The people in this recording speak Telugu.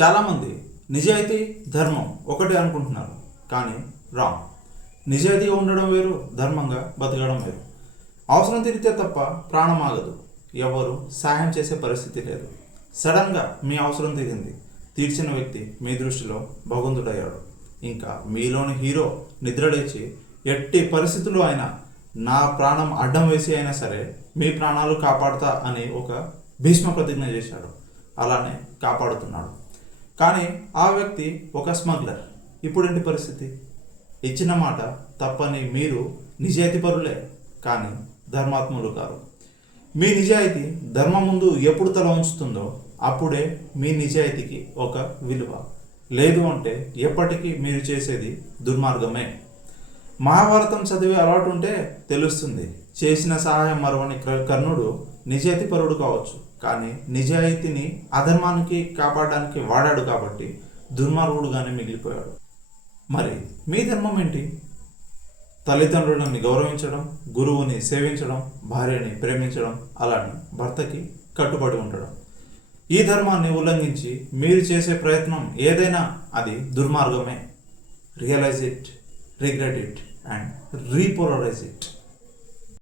చాలామంది నిజాయితీ ధర్మం ఒకటి అనుకుంటున్నారు, కానీ రాంగ్. నిజాయితీగా ఉండడం వేరు, ధర్మంగా బతకడం వేరు. అవసరం తీరితే తప్ప ప్రాణం ఆగదు. ఎవరు సాయం చేసే పరిస్థితి లేదు. సడన్గా మీ అవసరం తీరింది, తీర్చిన వ్యక్తి మీ దృష్టిలో భగవంతుడయ్యాడు. ఇంకా మీలోని హీరో నిద్రలేచి ఎట్టి పరిస్థితుల్లో అయినా నా ప్రాణం అడ్డం వేసి అయినా సరే మీ ప్రాణాలు కాపాడుతా అని ఒక భీష్మ ప్రతిజ్ఞ చేశాడు. అలానే కాపాడుతున్నాడు. కానీ ఆ వ్యక్తి ఒక స్మగ్లర్. ఇప్పుడేంటి పరిస్థితి? ఇచ్చిన మాట తప్పని మీరు నిజాయితీపరులే, కానీ ధర్మాత్ములు కారు. మీ నిజాయితీ ధర్మం ముందు ఎప్పుడు తల ఉంచుతుందో అప్పుడే మీ నిజాయితీకి ఒక విలువ. లేదు అంటే ఎప్పటికీ మీరు చేసేది దుర్మార్గమే. మహాభారతం చదివే అలవాటు ఉంటే తెలుస్తుంది. చేసిన సహాయం మరవని కర్ణుడు నిజాయితీపరుడు కావచ్చు, కానీ నిజాయితీని అధర్మానికి కాపాడడానికి వాడాడు కాబట్టి దుర్మార్గుడుగానే మిగిలిపోయాడు. మరి మీ ధర్మం ఏంటి? తల్లిదండ్రులని గౌరవించడం, గురువుని సేవించడం, భార్యని ప్రేమించడం, అలానే భర్తకి కట్టుబడి ఉండడం. ఈ ధర్మాన్ని ఉల్లంఘించి మీరు చేసే ప్రయత్నం ఏదైనా అది దుర్మార్గమే. Realise it, regret it and repolarise it.